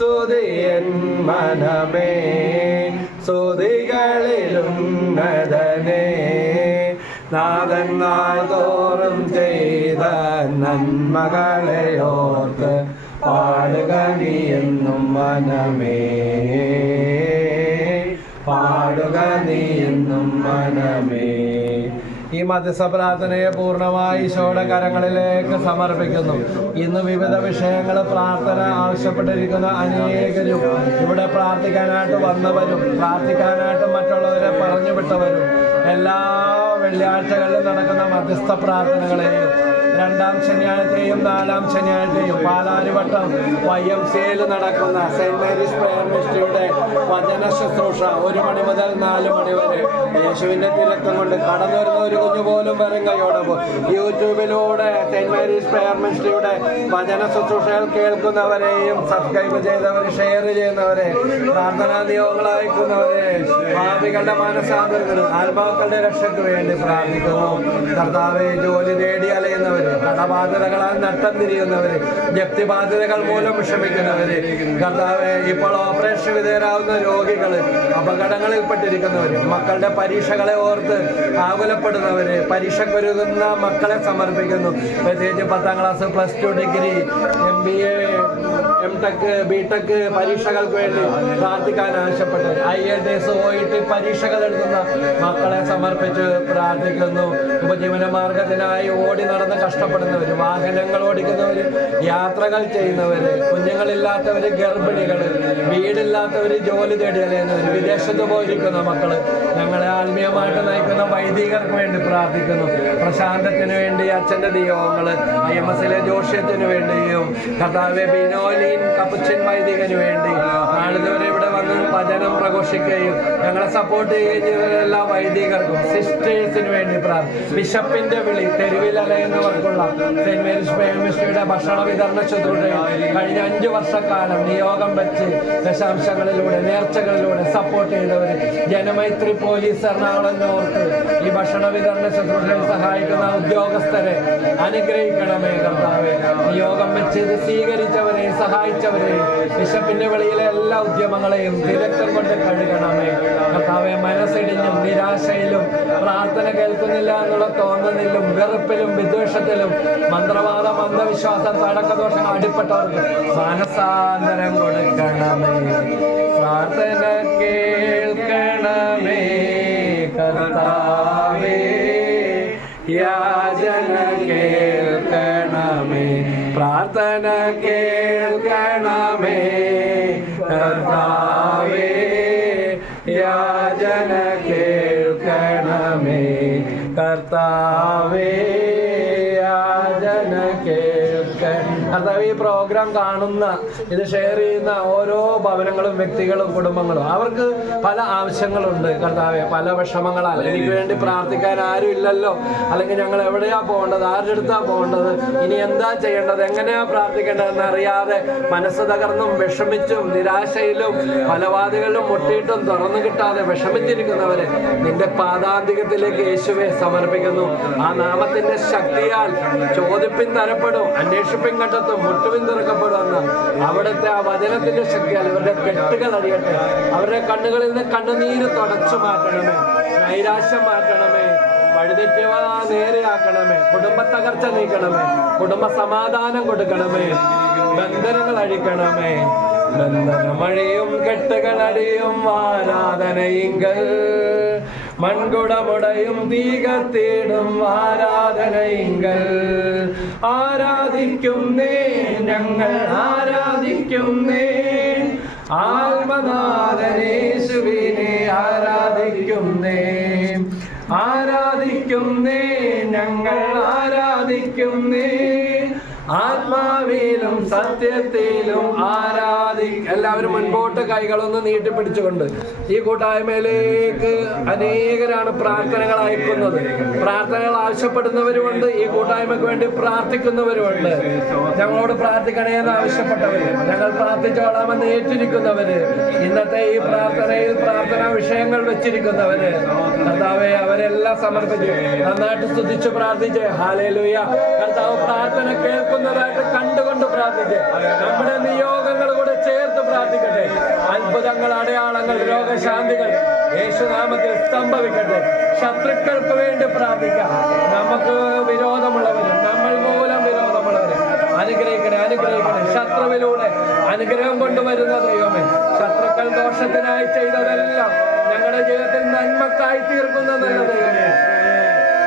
സ്തുതിയൻ മനമേ സ്തുതികളിലും നദനേ. നാഥൻ നാൾ ചെയ്ത നന്മകളെ ഓർത്ത് പാടുക നീ എന്നും മനമേ. പാടുക നീയെന്നും മനമേ. ഈ മധ്യസ്ഥ പ്രാർത്ഥനയെ പൂർണമായി ഈശോയുടെ കരങ്ങളിലേക്ക് സമർപ്പിക്കുന്നു. ഇന്ന് വിവിധ വിഷയങ്ങൾ പ്രാർത്ഥന ആവശ്യപ്പെട്ടിരിക്കുന്ന അനേകരും ഇവിടെ പ്രാർത്ഥിക്കാനായിട്ട് വന്നവരും പ്രാർത്ഥിക്കാനായിട്ട് മറ്റുള്ളവരെ പറഞ്ഞു വിട്ടവരും എല്ലാ വെള്ളിയാഴ്ചകളിലും നടക്കുന്ന മധ്യസ്ഥ പ്രാർത്ഥനകളെയും രണ്ടാം ശനിയാഴ്ചയും നാലാം ശനിയാഴ്ചയും പാലാരിവട്ടം വൈ എം സിയിൽ നടക്കുന്ന സെന്റ് മേരീസ് പ്രയർ മിനിസ്ട്രിയുടെ വചന ശുശ്രൂഷ ഒരു മണി മുതൽ നാല് മണി വരെ. യേശുവിന്റെ തിരക്കം കൊണ്ട് കടന്നു വരുന്ന ഒരു കുഞ്ഞു പോലും വരും കൈയോടൊപ്പം യൂട്യൂബിലൂടെ സെന്റ് മേരീസ് പ്രയർ മിനിസ്ട്രിയുടെ വചന ശുശ്രൂഷകൾ കേൾക്കുന്നവരെയും സബ്സ്ക്രൈബ് ചെയ്തവരെ ഷെയർ ചെയ്യുന്നവരെ പ്രാർത്ഥനാ നിയോഗങ്ങൾ അയക്കുന്നവരെ ഭാവികളുടെ മനസ്സാന്തരത്തിനും ആത്മാക്കളുടെ രക്ഷയ്ക്ക് വേണ്ടി പ്രാർത്ഥിക്കുന്നു. കർത്താവെ ജോലി നേടി അലയുന്നവര് Yeah. കടബാധ്യതകളാൽ നട്ടം തിരിയുന്നവര് ജപ്തി ബാധ്യതകൾ മൂലം വിഷമിക്കുന്നവര് കർത്താവ് ഇപ്പോൾ ഓപ്പറേഷൻ വിധേയരാകുന്ന രോഗികൾ അപകടങ്ങളിൽപ്പെട്ടിരിക്കുന്നവര് മക്കളുടെ പരീക്ഷകളെ ഓർത്ത് ആകുലപ്പെടുന്നവര് പരീക്ഷക്കൊരുങ്ങുന്ന മക്കളെ സമർപ്പിക്കുന്നു. പ്രത്യേകിച്ച് പത്താം class plus two degree M B A M tech B tech പരീക്ഷകൾക്ക് വേണ്ടി പ്രാർത്ഥിക്കാൻ ആവശ്യപ്പെട്ടു ഐ എൽ ടി എസ് പോയിട്ട് പരീക്ഷകൾ എഴുതുന്ന മക്കളെ സമർപ്പിച്ച് പ്രാർത്ഥിക്കുന്നു. ഉപജീവന മാർഗത്തിനായി ഓടി നടന്ന് കഷ്ടപ്പെടുന്നവർ വാഹനങ്ങൾ ഓടിക്കുന്നവർ യാത്രകൾ ചെയ്യുന്നവർ കുഞ്ഞുങ്ങളില്ലാത്തവർ ഗർഭിണികൾ വീടില്ലാത്തവർ ജോലി തേടി അലയുന്നവർ വിദേശത്ത് പോയിരിക്കുന്ന മക്കൾ ഞങ്ങളെ ആത്മീയമായിട്ട് നയിക്കുന്ന വൈദികർക്ക് വേണ്ടി പ്രാർത്ഥിക്കുന്നു. പ്രശാന്തത്തിന് വേണ്ടി അച്ഛന്റെ ദൈവങ്ങൾ ഐ എം എസിലെ ജോഷ്യത്തിന് വേണ്ടിയും കഥാവെ ബിനോലിൻ കപ്പുച്ചൻ വൈദികന് വേണ്ടി പ്രഘോഷിക്കുകയും ഞങ്ങളെ സപ്പോർട്ട് ചെയ്ത എല്ലാ വൈദികർക്കും സിസ്റ്റേഴ്സിന് വേണ്ടി പ്രാർത്ഥന ബിഷപ്പിന്റെ വിളി തെരുവിൽ അലയുന്നവർക്കുള്ള സെന്റ് മേരീസ് ഭക്ഷണ വിതരണ ശുശ്രൂഷയും കഴിഞ്ഞ അഞ്ചു വർഷക്കാലം നിയോഗം വെച്ച് ദശാംശങ്ങളിലൂടെ നേർച്ചകളിലൂടെ സപ്പോർട്ട് ചെയ്തവർ ജനമൈത്രി പോലീസ് എറണാകുളം നോർത്ത് ഭക്ഷണ വിതരണ ശുശ്രൂഷയിൽ സഹായിക്കുന്ന ഉദ്യോഗസ്ഥരെ അനുഗ്രഹിക്കണമേ കർത്താവെ. നിയോഗം വെച്ച് സ്വീകരിച്ചവരെ സഹായിച്ചവരെ ബിഷപ്പിന്റെ വെളിയിലെ എല്ലാ ഉദ്യമങ്ങളെയും തിരക്കം കൊണ്ട് കഴുകണമേ. കർത്താവെ മനസ്സിടിഞ്ഞും നിരാശയിലും പ്രാർത്ഥന കേൾക്കുന്നില്ല എന്നുള്ള തോന്നലിലും വെറുപ്പിലും വിദ്വേഷത്തിലും മന്ത്രവാദം അന്ധവിശ്വാസം തടക്കദോഷം അടിപ്പെട്ടവർക്ക് മനസാന്തരം കൊടുക്കണമേ. പ്രാർത്ഥന കേൾക്കണമേ കർത്താവേ. കർത്താവേ യാചന കേൾക്കണമേ കർത്താവേ യാചന കേൾക്കണമേ കർത്താവ് ഈ പ്രോഗ്രാം കാണുന്ന ഇത് ഷെയർ ചെയ്യുന്ന ഓരോ ഭവനങ്ങളും വ്യക്തികളും കുടുംബങ്ങളും. അവർക്ക് പല ആവശ്യങ്ങളുണ്ട് കർത്താവെ. പല വിഷമങ്ങളാൽ എനിക്ക് വേണ്ടി പ്രാർത്ഥിക്കാൻ ആരും ഇല്ലല്ലോ. അല്ലെങ്കിൽ ഞങ്ങൾ എവിടെയാ പോകേണ്ടത്? ആരുടെ അടുത്താ പോകേണ്ടത്? ഇനി എന്താ ചെയ്യേണ്ടത്? എങ്ങനെയാ പ്രാർത്ഥിക്കേണ്ടതെന്ന് അറിയാതെ മനസ്സ് തകർന്നും വിഷമിച്ചും നിരാശയിലും ഫലവാദികളിലും മുട്ടിയിട്ടും തുറന്നു കിട്ടാതെ വിഷമിച്ചിരിക്കുന്നവരെ നിന്റെ പാദാന്തികത്തിലേക്ക് യേശുവെ സമർപ്പിക്കുന്നു. ആ നാമത്തിന്റെ ശക്തിയാൽ ചോദിപ്പിൻ തരപ്പെടും അന്വേഷിപ്പിൻ കണ്ടെത്തും മുട്ടുവിൻ തുറക്കപ്പെടുമെന്ന്. അവിടുത്തെ ആ വചനത്തിന്റെ ശക്തിയാൽ ഇവരുടെ കെട്ടുകൾ അടിയട്ടെ. അവരുടെ കണ്ണുകളിൽ നിന്ന് കണ്ണുനീര് തുടച്ചു മാറ്റണമേ. നൈരാശ്യം മാറ്റണമേ. നേരെയാക്കണമേ. കുടുംബ തകർച്ച നീക്കണമേ. കുടുംബ സമാധാനം കൊടുക്കണമേ. ബന്ധനങ്ങൾ അഴിക്കണമേ. ബന്ധനമഴിയും കെട്ടുകൾ അടിയും മൺകുടമുടയും തീകത്തിടും ആരാധനയിങ്കൽ ആരാധിക്കുന്നേ ഞങ്ങൾ ആരാധിക്കുന്നേ. ആത്മനാഥനേശുവിനെ ആരാധിക്കുന്നേ. ആരാധിക്കുന്നേ ഞങ്ങൾ ആരാധിക്കും നേ ആത്മാവിലും സത്യത്തിലും ആരാധി എല്ലാവരും മുൻപോട്ട് കൈകളൊന്ന് നീട്ടിപ്പിടിച്ചുകൊണ്ട് ഈ കൂട്ടായ്മയിലേക്ക് അനേകരാണ് പ്രാർത്ഥനകൾ അയക്കുന്നത്. പ്രാർത്ഥനകൾ ആവശ്യപ്പെടുന്നവരുമുണ്ട്. ഈ കൂട്ടായ്മയ്ക്ക് വേണ്ടി പ്രാർത്ഥിക്കുന്നവരുമുണ്ട്. ഞങ്ങളോട് പ്രാർത്ഥിക്കണേ എന്ന് ആവശ്യപ്പെട്ടവര്. ഞങ്ങൾ പ്രാർത്ഥിച്ചോളാമെന്ന് ഏറ്റിരിക്കുന്നവര് ഇന്നത്തെ ഈ പ്രാർത്ഥനയിൽ പ്രാർത്ഥനാ വിഷയങ്ങൾ വെച്ചിരിക്കുന്നവര്. കർത്താവേ അവരെല്ലാം സമർപ്പിച്ചു നന്നായിട്ട് സ്തുതിച്ച് പ്രാർത്ഥിച്ച്. ഹാലേലൂയ. കർത്താവ് പ്രാർത്ഥന നൽകുന്നതായിട്ട് കണ്ടുകൊണ്ട് പ്രാർത്ഥിക്കുക നമ്മുടെ നിയോഗങ്ങൾ കൂടെ ചേർത്ത് പ്രാർത്ഥിക്കട്ടെ. അത്ഭുതങ്ങൾ അടയാളങ്ങൾ രോഗശാന്തികൾ യേശുനാമത്തിൽ സ്തംഭവിക്കട്ടെ ശത്രുക്കൾക്ക് വേണ്ടി പ്രാർത്ഥിക്കാം. നമുക്ക് വിരോധമുള്ളവരും നമ്മൾ മൂലം വിരോധമുള്ളവരും അനുഗ്രഹിക്കണേ അനുഗ്രഹിക്കണേ. ശത്രുവിലൂടെ അനുഗ്രഹം കൊണ്ടുവരുന്ന ദൈവമേ ശത്രുക്കൾ ദോഷത്തിനായി ചെയ്തതെല്ലാം ഞങ്ങളുടെ ജീവിതത്തിൽ നന്മക്കായി തീർക്കുന്നതെന്ന നല്ല ദൈവമേ.